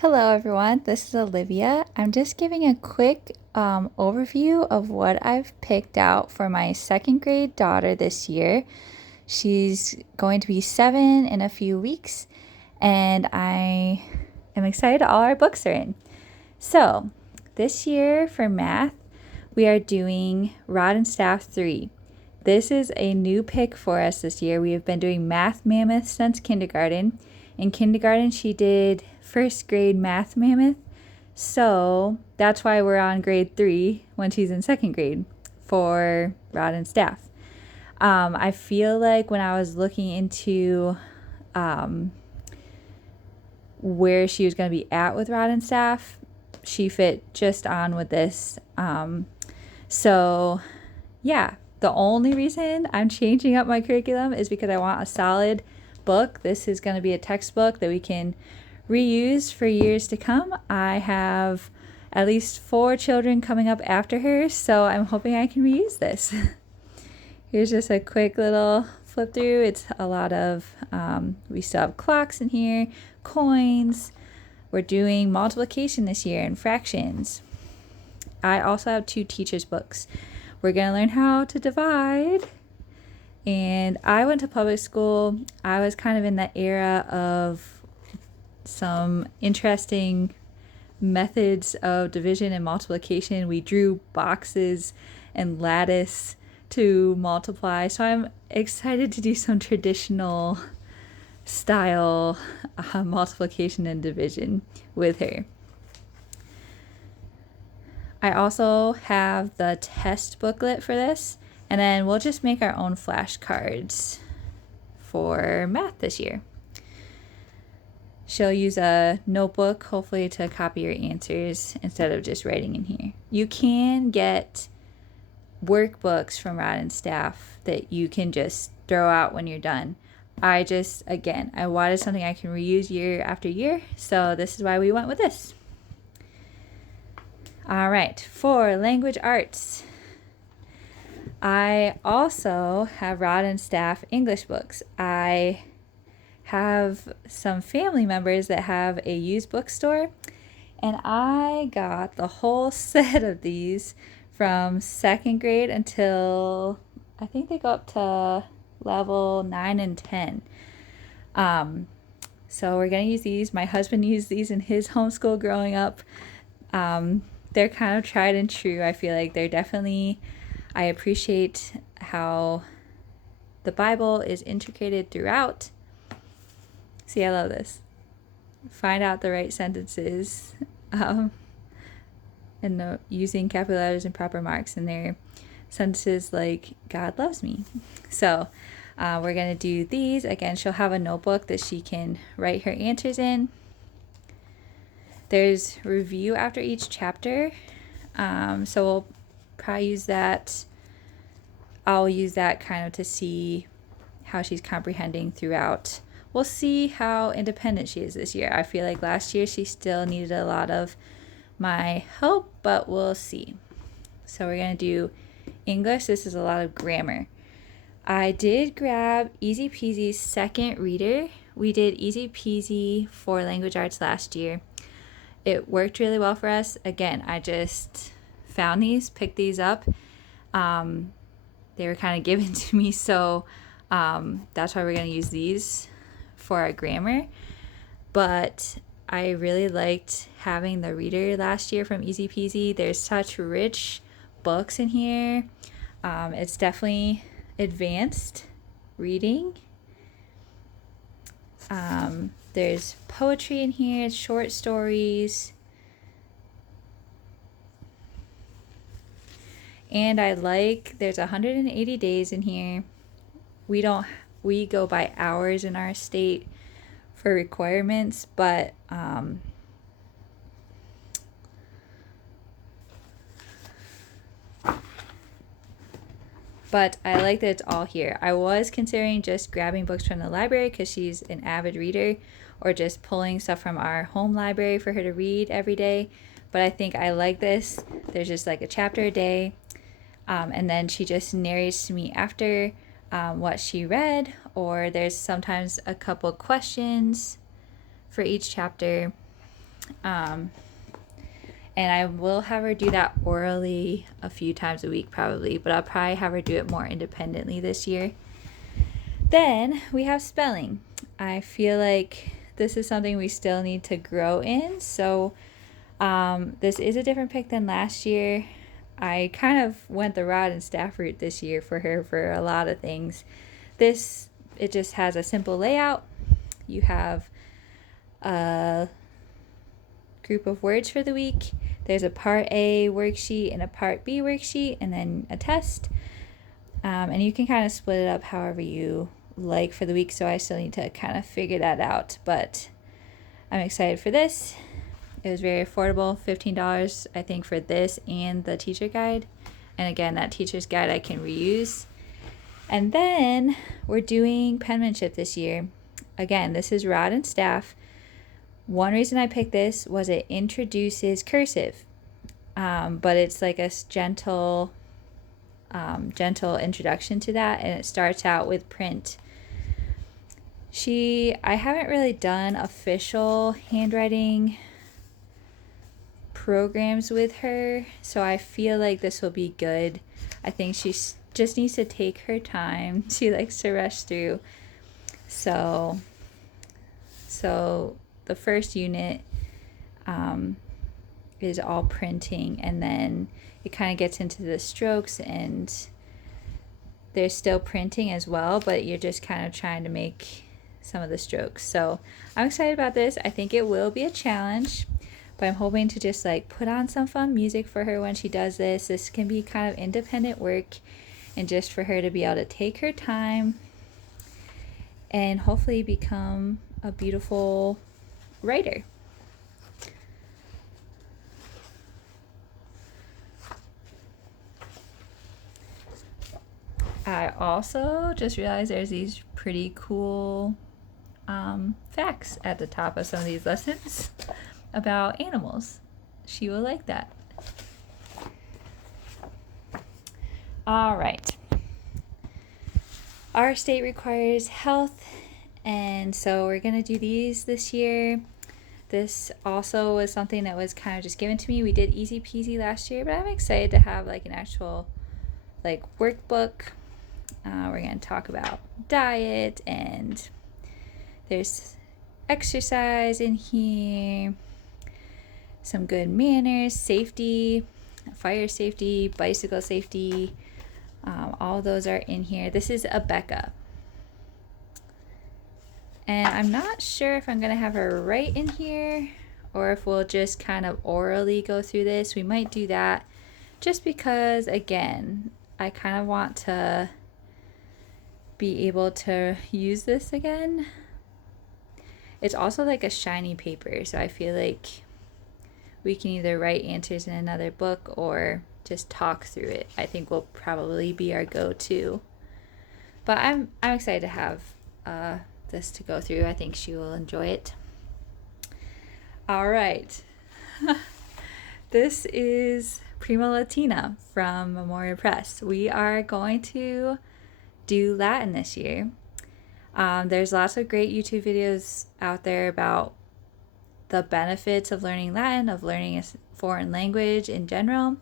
Hello, everyone. This is Olivia. I'm just giving a quick overview of what I've picked out for my second grade daughter this year. She's going to be 7 in a few weeks, and I am excited all our books are in. So, this year for math, we are doing Rod and Staff 3. This is a new pick for us this year. We have been doing Math Mammoth since kindergarten. In kindergarten, she did first grade Math Mammoth. So that's why we're on grade 3 when she's in second grade for Rod and Staff. I feel like when I was looking into where she was going to be at with Rod and Staff, she fit just on with this. So yeah, the only reason I'm changing up my curriculum is because I want a solid book. This is going to be a textbook that we can reuse for years to come. I have at least 4 children coming up after her, so I'm hoping I can reuse this. Here's just a quick little flip through. It's a lot of, we still have clocks in here, coins. We're doing multiplication this year and fractions. I also have 2 teachers' books. We're going to learn how to divide. And I went to public school. I was kind of in the era of some interesting methods of division and multiplication. We drew boxes and lattice to multiply. So I'm excited to do some traditional style multiplication and division with her. I also have the test booklet for this, and then we'll just make our own flashcards for math this year. She'll use a notebook, hopefully, to copy your answers instead of just writing in here. You can get workbooks from Rod and Staff that you can just throw out when you're done. I wanted something I can reuse year after year, so this is why we went with this. All right, for language arts, I also have Rod and Staff English books. I have some family members that have a used bookstore, and I got the whole set of these from second grade until I think they go up to level 9 and 10. So we're going to use these. My husband used these in his homeschool growing up. They're kind of tried and true. I feel like they're definitely, I appreciate how the Bible is integrated throughout. See, I love this. Find out the right sentences, and using capital letters and proper marks in their sentences like God loves me. So we're going to do these. Again, she'll have a notebook that she can write her answers in. There's review after each chapter, so we'll probably use that. I'll use that kind of to see how she's comprehending throughout. We'll see how independent she is this year. I feel like last year she still needed a lot of my help, but we'll see. So we're going to do English. This is a lot of grammar. I did grab Easy Peasy's second reader. We did Easy Peasy for language arts last year. It worked really well for us. Again, I just found these, picked these up. They were kind of given to me, so that's why we're going to use these for our grammar. But I really liked having the reader last year from Easy Peasy. There's such rich books in here. It's definitely advanced reading. There's poetry in here, short stories. And there's 180 days in here. We go by hours in our state for requirements, but I like that it's all here. I was considering just grabbing books from the library because she's an avid reader, or just pulling stuff from our home library for her to read every day. But I think I like this. There's just like a chapter a day, and then she just narrates to me after what she read, or there's sometimes a couple questions for each chapter. And I will have her do that orally a few times a week probably, but I'll probably have her do it more independently this year. Then we have spelling. I feel like this is something we still need to grow in. So this is a different pick than last year. I kind of went the rod and staff route this year for her for a lot of things. It just has a simple layout. You have a group of words for the week. There's a part A worksheet and a part B worksheet, and then a test. And you can kind of split it up however you like for the week, so I still need to kind of figure that out, but I'm excited for this. It was very affordable, $15 I think for this and the teacher guide, and again, that teacher's guide I can reuse. And then we're doing penmanship this year. Again, this is rod and staff. One reason I picked this was it introduces cursive, but it's like a gentle introduction to that, and it starts out with print. I haven't really done official handwriting programs with her, so I feel like this will be good. I think she just needs to take her time. She likes to rush through. So the first unit is all printing, and then it kind of gets into the strokes, and there's still printing as well, but you're just kind of trying to make some of the strokes. So I'm excited about this. I think it will be a challenge, but I'm hoping to just like put on some fun music for her when she does this. This can be kind of independent work, and just for her to be able to take her time and hopefully become a beautiful writer. I also just realized there's these pretty cool facts at the top of some of these lessons about animals. She will like that. All right. Our state requires health, and so we're going to do these this year. This also was something that was kind of just given to me. We did easy peasy last year, but I'm excited to have like an actual like workbook. We're going to talk about diet, and there's exercise in here, some good manners, safety, fire safety, bicycle safety. All of those are in here. This is Abeka. And I'm not sure if I'm going to have her write in here or if we'll just kind of orally go through this. We might do that just because, again, I kind of want to be able to use this again. It's also like a shiny paper, so I feel like we can either write answers in another book or just talk through it. I think will probably be our go-to. But I'm excited to have this to go through. I think she will enjoy it. All right. This is Prima Latina from Memoria Press. We are going to do Latin this year. There's lots of great YouTube videos out there about the benefits of learning Latin, of learning a foreign language in general.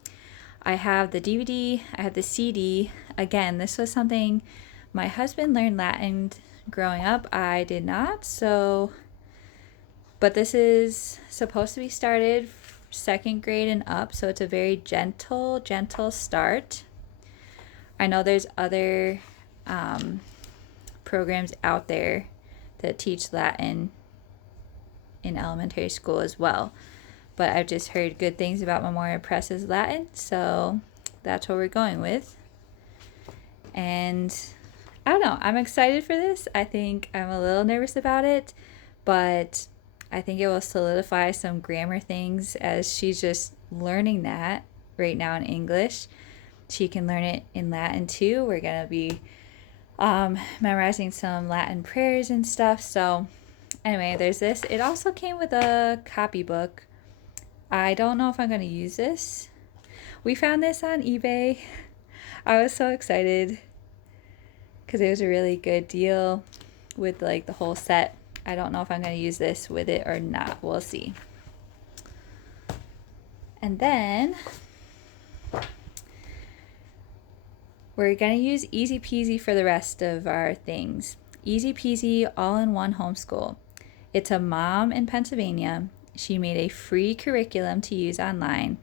I have the DVD, I have the CD. Again, this was something my husband learned Latin growing up. I did not, but this is supposed to be started 2nd grade and up, so it's a very gentle start. I know there's other programs out there that teach Latin in elementary school as well, but I've just heard good things about Memoria Press's Latin, so that's what we're going with. And I don't know, I'm excited for this. I think I'm a little nervous about it, but I think it will solidify some grammar things as she's just learning that right now in English. She can learn it in Latin too. We're going to be memorizing some Latin prayers and stuff. So anyway, there's this. It also came with a copybook. I don't know if I'm going to use this. We found this on eBay. I was so excited because it was a really good deal with like the whole set. I don't know if I'm going to use this with it or not. We'll see. And then we're going to use Easy Peasy for the rest of our things. Easy Peasy all-in-one homeschool. It's a mom in Pennsylvania. She made a free curriculum to use online,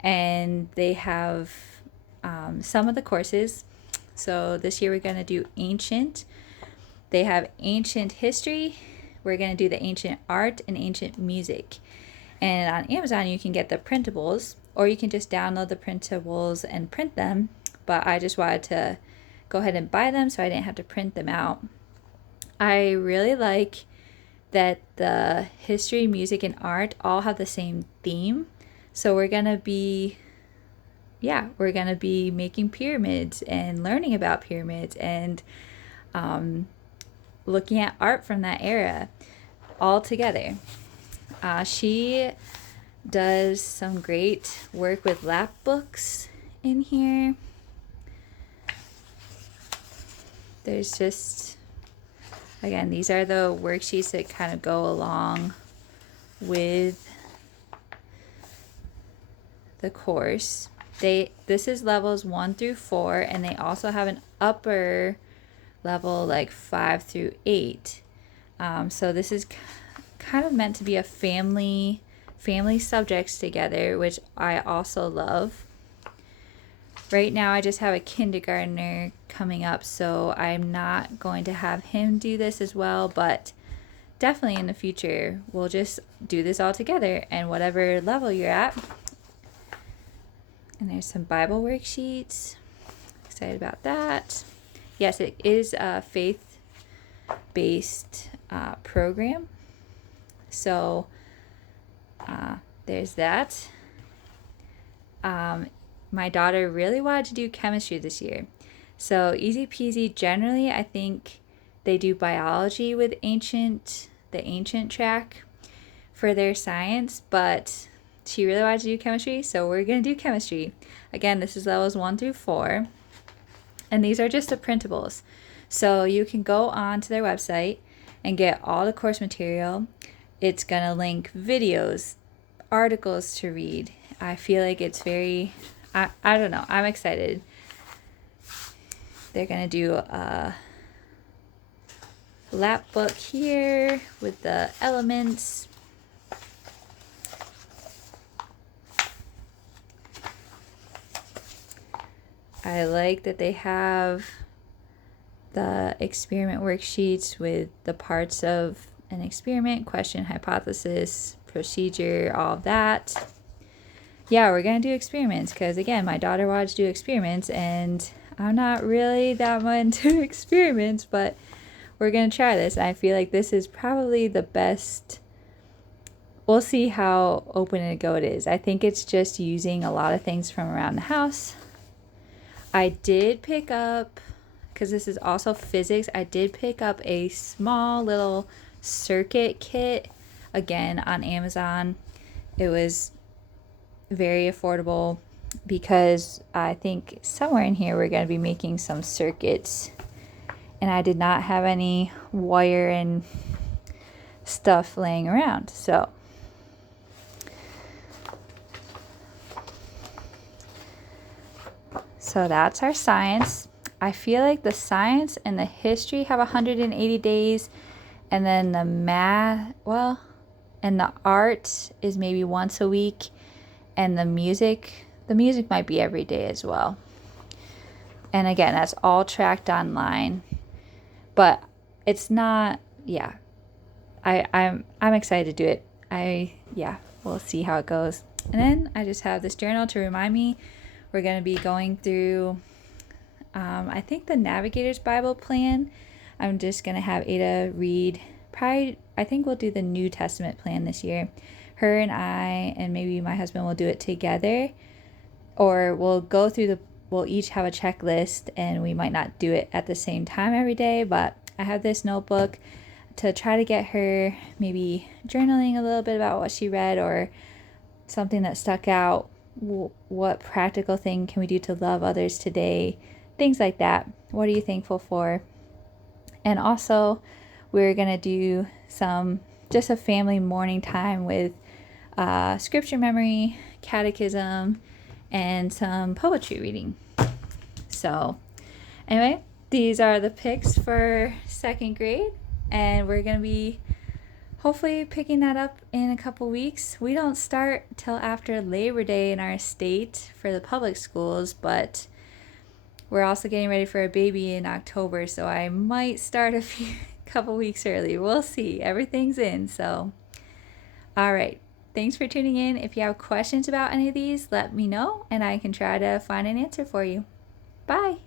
and they have some of the courses. So this year we're going to do ancient. They have ancient history. We're going to do the ancient art and ancient music. And on Amazon you can get the printables, or you can just download the printables and print them. But I just wanted to go ahead and buy them so I didn't have to print them out. I really like that the history, music, and art all have the same theme. So we're going to be making pyramids and learning about pyramids and looking at art from that era all together. She does some great work with lap books in here. There's just, again, these are the worksheets that kind of go along with the course. This is levels 1 through 4, and they also have an upper level like 5 through 8. So this is kind of meant to be a family subjects together, which I also love. Right now I just have a kindergartner coming up, so I'm not going to have him do this as well, but definitely in the future we'll just do this all together, and whatever level you're at. And there's some Bible worksheets. Excited about that. Yes, it is a faith-based program. So there's that. My daughter really wanted to do chemistry this year. So Easy Peasy, generally I think they do biology with the ancient track for their science, but she really wanted to do chemistry, so we're going to do chemistry. Again, this is levels 1 through 4, and these are just the printables. So you can go on to their website and get all the course material. It's going to link videos, articles to read. I feel like it's very, I don't know, I'm excited. They're going to do a lap book here with the elements. I like that they have the experiment worksheets with the parts of an experiment, question, hypothesis, procedure, all of that. Yeah, we're going to do experiments because, again, my daughter wanted to do experiments, and I'm not really that much into experiments, but we're going to try this. I feel like this is probably the best. We'll see how open and go it is. I think it's just using a lot of things from around the house. I did pick up, because this is also physics, I did pick up a small little circuit kit, again, on Amazon. It was very affordable because I think somewhere in here we're going to be making some circuits, and I did not have any wire and stuff laying around. So that's our science. I feel like the science and the history have 180 days, and then the math, and the art is maybe once a week, and the music might be every day as well. And again, that's all tracked online, but it's not, I'm excited to do it. We'll see how it goes. And then I just have this journal to remind me. We're going to be going through, I think, the Navigator's Bible plan. I'm just going to have Ada read, I think we'll do the New Testament plan this year. Her and I, and maybe my husband, will do it together. Or we'll each have a checklist, and we might not do it at the same time every day. But I have this notebook to try to get her maybe journaling a little bit about what she read or something that stuck out. What practical thing can we do to love others today? Things like that. What are you thankful for? And also, we're going to do just a family morning time with scripture memory, catechism, and some poetry reading. So anyway, these are the picks for 2nd grade, and we're going to be hopefully picking that up in a couple weeks. We don't start till after Labor Day in our state for the public schools, but we're also getting ready for a baby in October, so I might start a couple weeks early. We'll see. Everything's in, so all right. Thanks for tuning in. If you have questions about any of these, let me know and I can try to find an answer for you. Bye.